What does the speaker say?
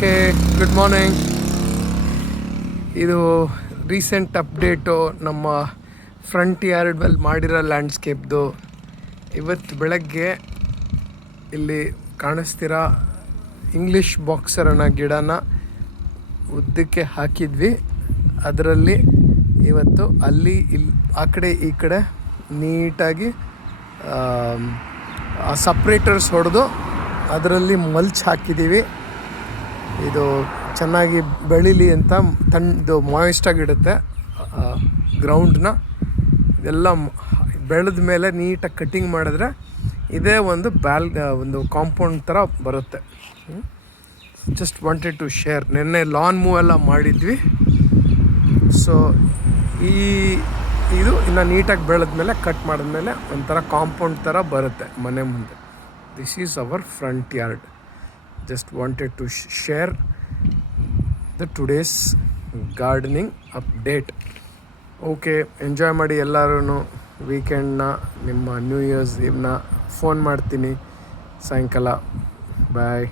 Okay, good morning. ಇದು recent update ನಮ್ಮ front ಯಾರ್ಡ್ನಲ್ಲಿ ಮಾಡಿರೋ ಲ್ಯಾಂಡ್ಸ್ಕೇಪ್ದು. ಇವತ್ತು ಬೆಳಗ್ಗೆ ಇಲ್ಲಿ ಕಾಣಿಸ್ತಿರೋ ಇಂಗ್ಲೀಷ್ ಬಾಕ್ಸರ್ ಅನ್ನೋ ಗಿಡನ ಉದ್ದಕ್ಕೆ ಹಾಕಿದ್ವಿ. ಅದರಲ್ಲಿ ಇವತ್ತು ಅಲ್ಲಿ ಇಲ್ಲಿ ಆ ಕಡೆ ಈ ಕಡೆ ನೀಟಾಗಿ ಸಪ್ರೇಟರ್ಸ್ ಹೊಡೆದು ಅದರಲ್ಲಿ ಮಲ್ಚ್ ಹಾಕಿದ್ದೀವಿ. ಇದು ಚೆನ್ನಾಗಿ ಬೆಳೀಲಿ ಅಂತ ತಣ್ಣದು ಮಾಯಿಸ್ಟಾಗಿಡುತ್ತೆ ಗ್ರೌಂಡ್ನ. ಇದೆಲ್ಲ ಬೆಳೆದ ಮೇಲೆ ನೀಟಾಗಿ ಕಟ್ಟಿಂಗ್ ಮಾಡಿದ್ರೆ ಇದೇ ಒಂದು ಒಂದು ಕಾಂಪೌಂಡ್ ಥರ ಬರುತ್ತೆ. Just wanted to share. ನಿನ್ನೆ ಲಾನ್ ಮೂವ್ ಎಲ್ಲ ಮಾಡಿದ್ವಿ. ಸೊ ಇದು ಇನ್ನು ನೀಟಾಗಿ ಬೆಳೆದ್ಮೇಲೆ ಕಟ್ ಮಾಡಿದ್ಮೇಲೆ ಒಂಥರ ಕಾಂಪೌಂಡ್ ಥರ ಬರುತ್ತೆ ಮನೆ ಮುಂದೆ. This is our front yard. Just wanted to share the today's gardening update. Okay, enjoy ಮಾಡಿ ಎಲ್ಲರೂ ವೀಕೆಂಡ್ನ. ನಿಮ್ಮ ನ್ಯೂ ಇಯರ್ಸ್ ಇವನ್ನ ಫೋನ್ ಮಾಡ್ತೀನಿ ಸಾಯಂಕಾಲ. ಬಾಯ್.